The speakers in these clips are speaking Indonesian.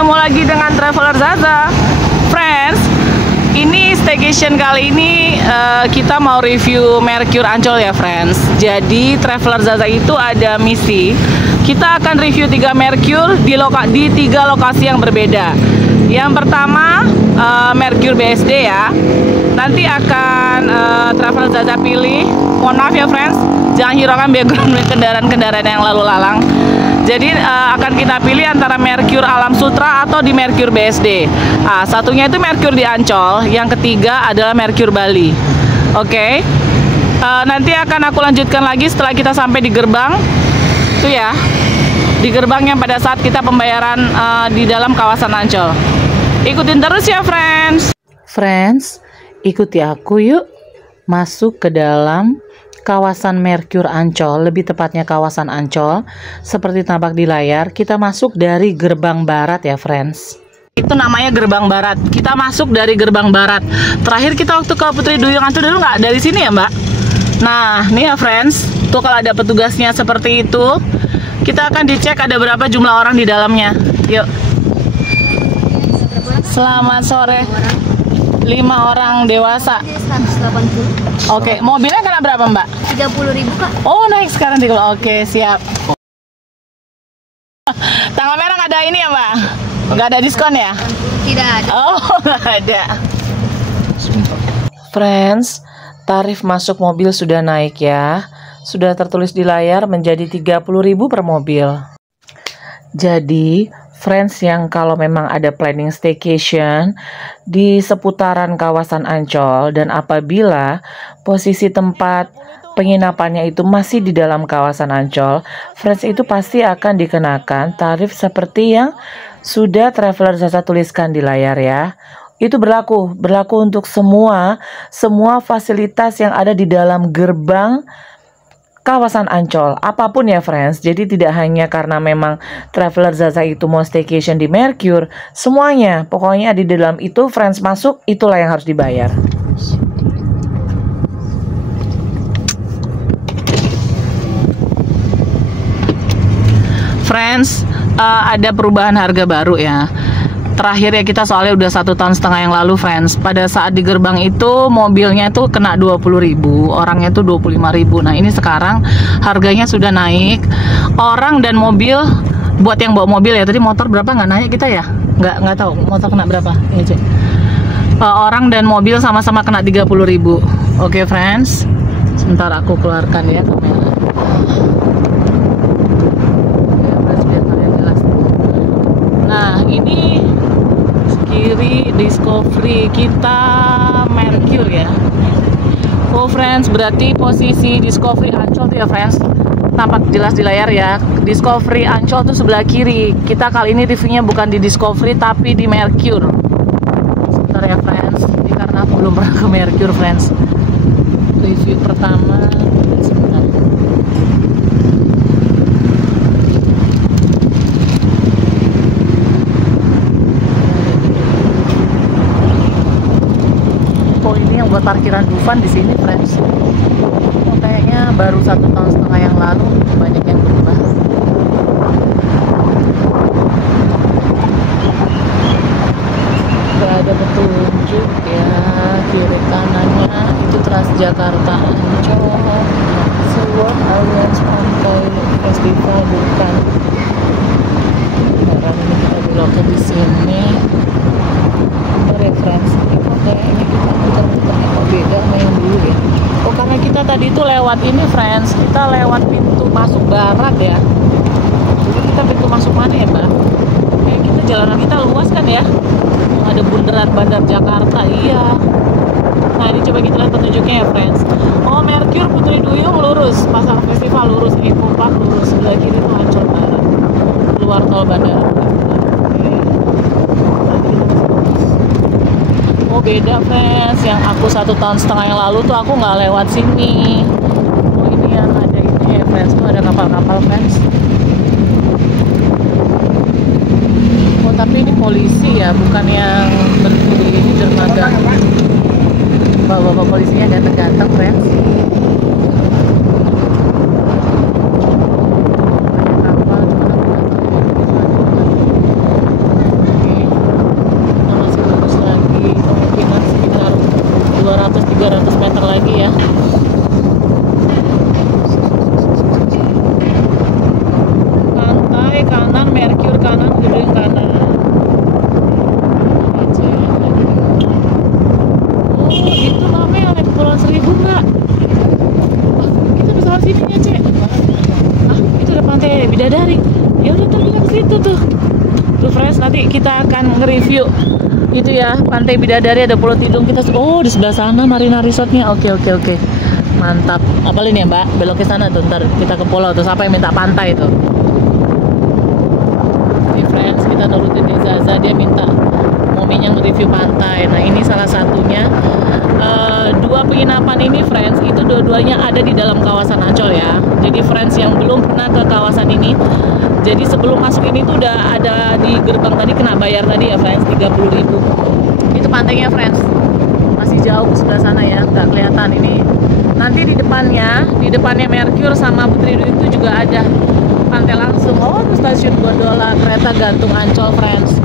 ketemu lagi dengan Traveler Zaza. Friends, ini staycation kali ini kita mau review Mercure Ancol ya friends. Jadi Traveler Zaza itu ada misi. Kita akan review 3 Mercure di 3 lokasi yang berbeda. Yang pertama Mercure BSD ya. Nanti akan Traveler Zaza pilih. Mohon maaf ya friends, jangan hiraukan background kendaraan-kendaraan yang lalu lalang. Jadi akan kita pilih antara Mercure Alam Sutra atau di Mercure BSD. Satunya itu Mercure di Ancol, yang ketiga adalah Mercure Bali. Oke. Nanti akan aku lanjutkan lagi setelah kita sampai di gerbang. Itu ya, di gerbang yang pada saat kita pembayaran di dalam kawasan Ancol. Ikutin terus ya friends. Friends, ikuti aku yuk masuk ke dalam kawasan Mercure Ancol, lebih tepatnya kawasan Ancol. Seperti tampak di layar, kita masuk dari gerbang barat ya friends. Itu namanya gerbang barat. Kita masuk dari gerbang barat. Terakhir kita waktu ke Putri Duyung Ancol dulu nggak dari sini ya mbak? Nah nih ya friends, tuh kalau ada petugasnya seperti itu, kita akan dicek ada berapa jumlah orang di dalamnya. Yuk. Selamat sore. 5 orang dewasa. 180. Oke, mobilnya kena berapa mbak? 30.000 kak. Oh naik sekarang 30. Oke siap. Tanggal merah nggak ada ini ya mbak? Nggak ada diskon ya? Tidak ada. Oh nggak ada. Friends, tarif masuk mobil sudah naik ya. Sudah tertulis di layar menjadi 30.000 per mobil. Jadi friends yang kalau memang ada planning staycation di seputaran kawasan Ancol dan apabila posisi tempat penginapannya itu masih di dalam kawasan Ancol, friends itu pasti akan dikenakan tarif seperti yang sudah Traveler Zaza tuliskan di layar ya. Itu berlaku untuk semua fasilitas yang ada di dalam gerbang kawasan Ancol, apapun ya friends. Jadi tidak hanya karena memang Traveler Zaza itu mau staycation di Mercure, semuanya pokoknya di dalam itu friends masuk, itulah yang harus dibayar. Friends, ada perubahan harga baru ya. Terakhir ya kita soalnya udah 1,5 tahun yang lalu friends. Pada saat di gerbang itu mobilnya itu kena 20.000, orangnya itu 25.000. Nah ini sekarang harganya sudah naik. Orang dan mobil, buat yang bawa mobil ya, tadi motor berapa nggak nanya kita ya? Nggak tahu motor kena berapa. Ya, cek. Orang dan mobil sama-sama kena 30.000. Oke friends, sebentar aku keluarkan ya kamera. Nah ini kiri Discovery kita Mercure ya. Oh friends, berarti posisi Discovery Ancol tuh ya friends, tampak jelas di layar ya. Discovery Ancol tuh sebelah kiri. Kita kali ini reviewnya bukan di Discovery tapi di Mercure. Sebentar ya friends, ini karena aku belum pernah ke Mercure friends. Review pertama sebentar. Buat parkiran Dufan di sini friends. Kayaknya baru 1,5 tahun yang lalu banyak yang berubah. Gak ada petunjuk ya, kiri kanannya itu Transjakarta Ancol, Seaward Alliance Pantai Festival bukan. Sekarang ini kita beloknya di sini. Referensi kok kayaknya kita muter-muternya kok beda sama yang dulu ya. Oh karena kita tadi tuh lewat ini friends, kita lewat pintu masuk barat ya. Jadi kita pintu masuk mana ya mbak? Kayak kita jalanan kita luas kan ya, ada bundaran Bandar Jakarta. Iya. Nah ini coba kita lihat petunjuknya ya friends. Oh Mercure Putri Duyung lurus, Pasar Festival lurus, Eco Park lurus, sebelah kiri tuh Ancol Barat, keluar tol bandara. Oh beda friends, yang aku 1,5 tahun yang lalu tuh aku nggak lewat sini. Oh ini yang ada ini ya friends, tuh ada kapal-kapal friends. Oh tapi ini polisi ya, bukan yang berhenti di dermaga. Bapak-bapak polisinya ganteng-ganteng friends. pantai kanan, Mercure kanan, gedung kanan. Oh, itu namanya yang Kepulauan Seribu nggak? Wah, kita bisa lewat sini ya, Cek. Ah, itu ada pantai Bidadari. Ya udah, ntar kita ke situ tuh. Tuh friends, nanti kita akan nge-review itu ya, Pantai Bidadari, ada Pulau Tidung. Kita di sebelah sana Marina Resortnya. Oke, mantap. Apalagi nih ya, Mbak, belok ke sana tuh, ntar kita ke pulau tuh. Siapa yang minta pantai tuh? Nih friends, kita nurutin di Zaza, dia minta mominya nge-review pantai. Nah, ini salah satunya. Dua penginapan ini friends, itu dua-duanya ada di dalam kawasan Ancol ya. Jadi friends yang belum pernah ke kawasan ini, jadi sebelum masuk ini tuh udah ada di gerbang tadi, kena bayar tadi ya friends, 30.000. Itu pantainya friends, masih jauh ke sebelah sana ya, nggak kelihatan. Ini nanti di depannya Mercure sama Putri Duyung itu juga ada pantai langsung. Oh, itu stasiun gondola kereta gantung Ancol friends.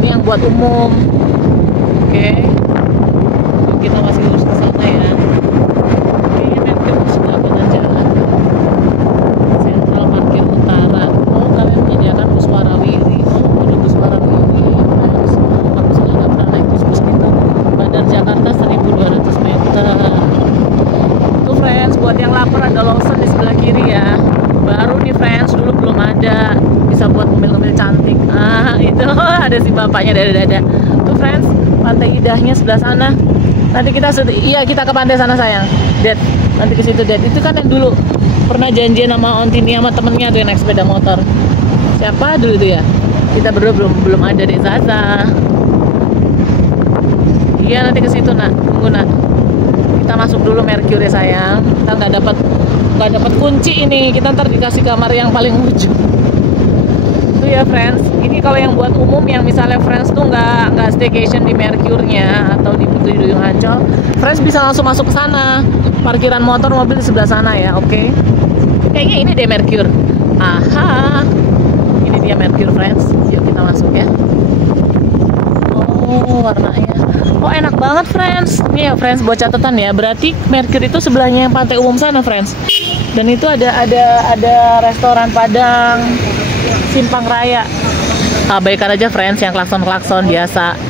Ini yang buat umum. Oke. Kita masih lurus ke sana ya. Kayaknya Mercure di sebelah kanan jalan. Sentral Parkir Utara. Oh, kami menyediakan bus warawiri. Oh, ada bus warawiri. Aku salah nggak pernah naik bus-bus gitu. Bandar Jakarta 1.200 meter. Tuh friends, buat yang lapar ada Lawson di sebelah kiri ya. Baru nih friends, dulu belum ada. Bisa buat mobil-mobil cantik. Ah, itu ada si bapaknya dada-dada. Tuh friends, Pantai Idahnya sebelah sana. Nanti kita kita ke pantai sana sayang. Dad, nanti ke situ Dad. Itu kan yang dulu pernah janjian sama Ontini sama temennya tuh yang naik sepeda motor. Siapa dulu itu ya? Kita berdua belum ada di Zaza. Iya, nanti ke situ nak. Tunggu nak. Kita masuk dulu Mercure ya sayang. Kita nggak dapat kunci ini. Kita ntar dikasih kamar yang paling ujung. Itu ya friends. Ini kalau yang buat umum, yang misalnya friends tuh nggak staycation di Mercure-nya atau di Putri Duyung Ancol, friends bisa langsung masuk ke sana. Parkiran motor, mobil di sebelah sana ya. Oke. Kayaknya ini deh Mercure. Aha. Ini dia Mercure friends. Yuk kita masuk ya. Oh, warnanya. Oh, enak banget friends. Nih ya friends, buat catatan ya. Berarti Mercure itu sebelahnya yang pantai umum sana friends. Dan itu ada restoran Padang Simpang Raya. Abaikan aja friends yang klakson-klakson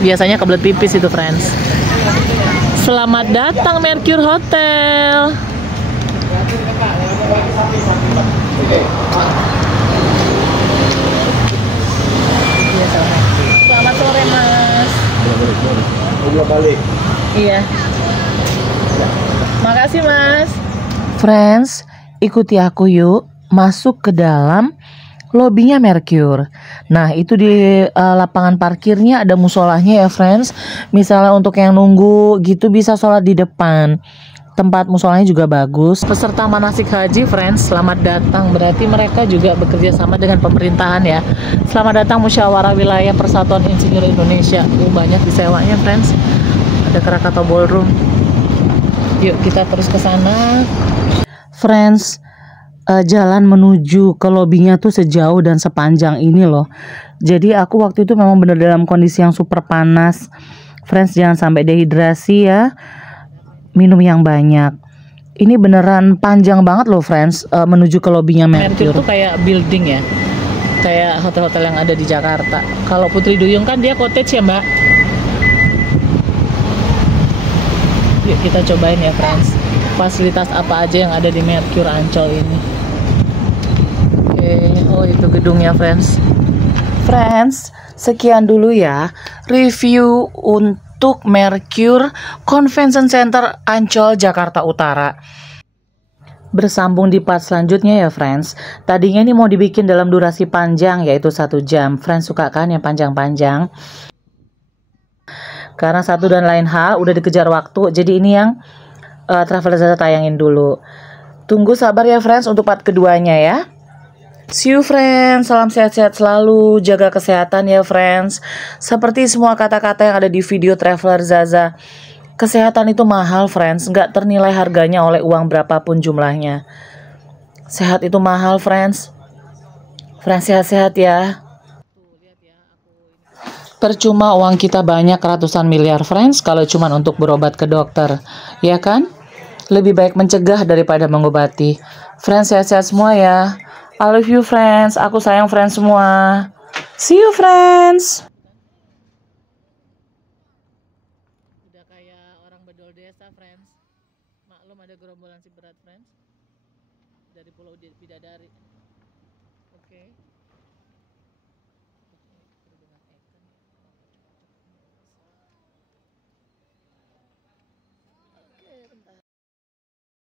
biasanya kebelet pipis itu friends. Selamat datang Mercure Hotel. Selamat sore mas. Balik. Iya. Makasih mas. Friends, ikuti aku yuk masuk ke dalam lobinya Mercure. Nah, itu di lapangan parkirnya ada musolahnya ya friends. Misalnya untuk yang nunggu gitu bisa sholat di depan. Tempat musolanya juga bagus. Peserta manasik haji friends, selamat datang. Berarti mereka juga bekerja sama dengan pemerintahan ya. Selamat datang Musyawarah Wilayah Persatuan Insinyur Indonesia. Banyak disewanya friends. Ada Krakatau Ballroom. Yuk kita terus ke sana. Friends, jalan menuju ke lobinya tuh sejauh dan sepanjang ini loh. Jadi aku waktu itu memang bener dalam kondisi yang super panas. Friends, jangan sampai dehidrasi ya. Minum yang banyak. Ini beneran panjang banget loh friends, menuju ke lobinya Mercure. Mercure tuh kayak building ya, kayak hotel-hotel yang ada di Jakarta. Kalau Putri Duyung kan dia cottage ya mbak. Yuk kita cobain ya friends, fasilitas apa aja yang ada di Mercure Ancol ini. Oke, oh itu gedungnya friends. Friends, sekian dulu ya review untuk Mercure Convention Center Ancol Jakarta Utara. Bersambung di part selanjutnya ya friends. Tadinya ini mau dibikin dalam durasi panjang yaitu 1 jam. Friends suka kan yang panjang-panjang? Karena satu dan lain hal udah dikejar waktu, jadi ini yang Travel Zaza tayangin dulu. Tunggu sabar ya friends untuk part keduanya ya. See you friends, salam sehat-sehat selalu, jaga kesehatan ya friends. Seperti semua kata-kata yang ada di video Traveler Zaza, kesehatan itu mahal friends, nggak ternilai harganya oleh uang berapapun jumlahnya. Sehat itu mahal friends. Friends sehat-sehat ya. Percuma uang kita banyak ratusan miliar friends kalau cuma untuk berobat ke dokter, ya kan? Lebih baik mencegah daripada mengobati. Friends sehat-sehat semua ya. I love you friends. Aku sayang friends semua. See you friends. Udah kayak orang bedol desa, friends. Maklum ada gerombolan si berat, friends. Dari Pulau Bidadari. Oke.